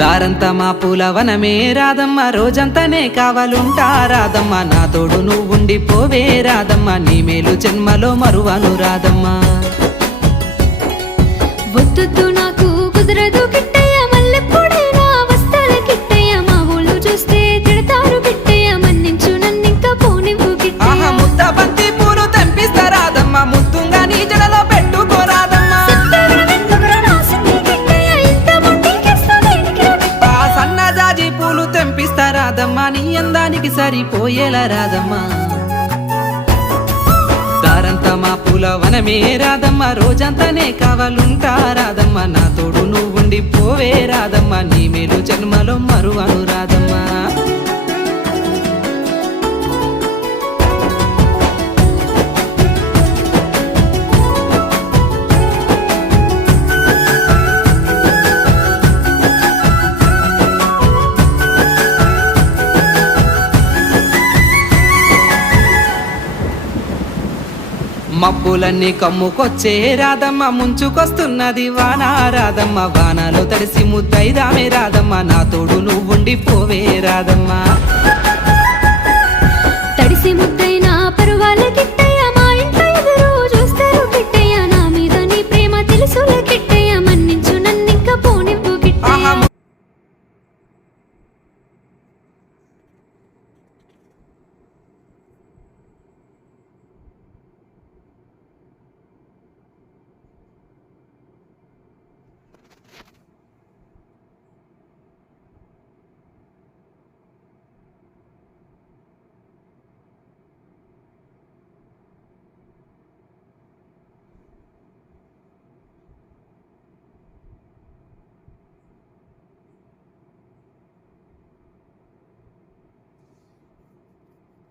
దారంతా మా పూలవనమే రాదమ్మ, రోజంతానే కావాలుంటా రాదమ్మ, నా తోడు నువ్వుండిపోవే రాదమ్మ, నీ మేలు జన్మలో మరువను రాదమ్మ. వద్దు నాకు కుదరదు కిట్టయ్య, మల్లెప్పుడైనా వస్తాల కిట్టయ్య, మా ఊళ్ళు చూస్తే తిడతారు కిట్టయ్య, మన్నించు నన్నింకా పోనివ్వు కిట్టయ్య. ఆహా ముద్ద బంతి పూలు తెంపిస్తా రాదమ్మ, ముద్దుంగా నీ జడలో పెట్టుకోరాదమ్మ. సన్నజాజి పూలు తెంపిస్తా రాదమ్మ, నీ అందానికి సరిపోయేలా రాదమ్మ. దారంతా మా పూలవనమే రాదమ్మ, రోజంతానే కావాలుంటా రాదమ్మ, నా తోడు నువ్వుండిపోవే రాదమ్మ, నీ మేలు జన్మలో మరువను రాదమ్మ. మబ్బులన్నీ కమ్ముకొచ్చే రాదమ్మ, ముంచుకొస్తున్నది వాన రాదమ్మ, వానలో తడిసి ముద్దైదామే రాదమ్మ, నా తోడు నువ్వుండిపోవే రాదమ్మ. తడిసి ముద్దై